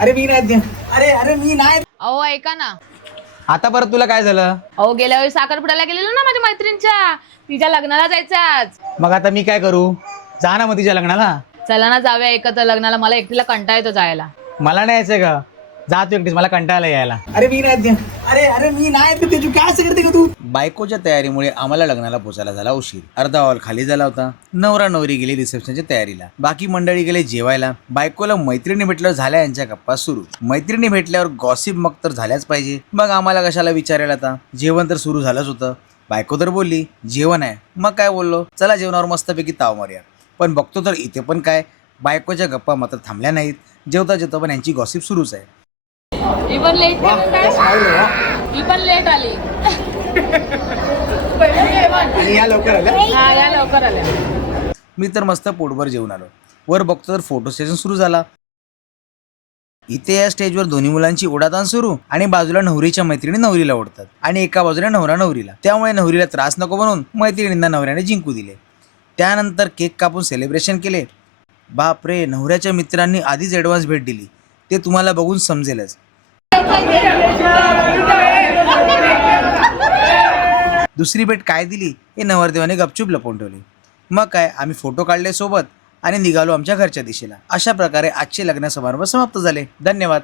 अरे मी नाही. अरे मी नाही. अहो ऐका ना. आता परत तुला काय झालं? अहो गेल्या वेळी साखरपुड्याला गेलेलो ना माझ्या मैत्रिणीच्या, तिच्या लग्नाला जायचं आज. मग आता मी काय करू? जा ना मग तिच्या लग्नाला. चला ना जाऊया एकत्र लग्नाला, मला एकटीला कंटाळा येतो जायला. मला नाही यायचंय का? जा तू एकटीच, मला कंटाळा यायला. अरे मी नाही. अरे मी नाही. तू काय असं करते का तू? बायकोच्या तयारीमुळे आम्हाला लग्नाला पोचायला झाला उशीर. अर्धा हॉल खाली झाला होता. नवरा नवरी गेली रिसेप्शनच्या तयारीला, बाकी मंडळी गेले जेवायला. बायकोला मैत्रिणी भेटल्यावर झाल्या यांच्या गप्पा सुरू. मैत्रिणी भेटल्यावर गॉसिप मग तर झाल्याच पाहिजे. मग आम्हाला कशाला विचारायला आता, जेवण तर सुरू झालंच होतं. बायको तर बोलली जेवण आहे. मग काय बोललो, चला जेवणावर मस्तपैकी ताव मारूया. पण बघतो तर इथे पण काय, बायकोच्या गप्पा मात्र थांबल्या नाहीत. जेवता जेवता पण यांची गॉसिप सुरूच आहे. ही पण लेट ही पण लेट आली. या लवकर आल्या. हा या लवकर आल्या. मी तर मस्त पोटभर जेवून आलो. वर बघतो तर फोटो सेशन सुरू झाला. इथे या स्टेजवर दोन्ही मुलांची ओढाताण सुरू आणि बाजूला नवरीच्या मैत्रिणी नवरीला ओढतात आणि एका बाजूला नवरा नवरीला. त्यामुळे नवरीला त्रास नको म्हणून मैत्रिणींना नवऱ्याने जिंकू दिले. त्यानंतर केक कापून सेलिब्रेशन केले. बापरे, नवऱ्याच्या मित्रांनी आधीच ॲडव्हान्स भेट दिली, ते तुम्हाला बघून समजेलच. दुसरी भेट काय दिली हे नवरदेवाने गपचूप लपवून ठेवली. मग काय, आम्ही फोटो काढले सोबत आणि निघालो आमच्या घरच्या दिशेला. अशा प्रकारे आजचे लग्न समारंभ समाप्त झाले. धन्यवाद.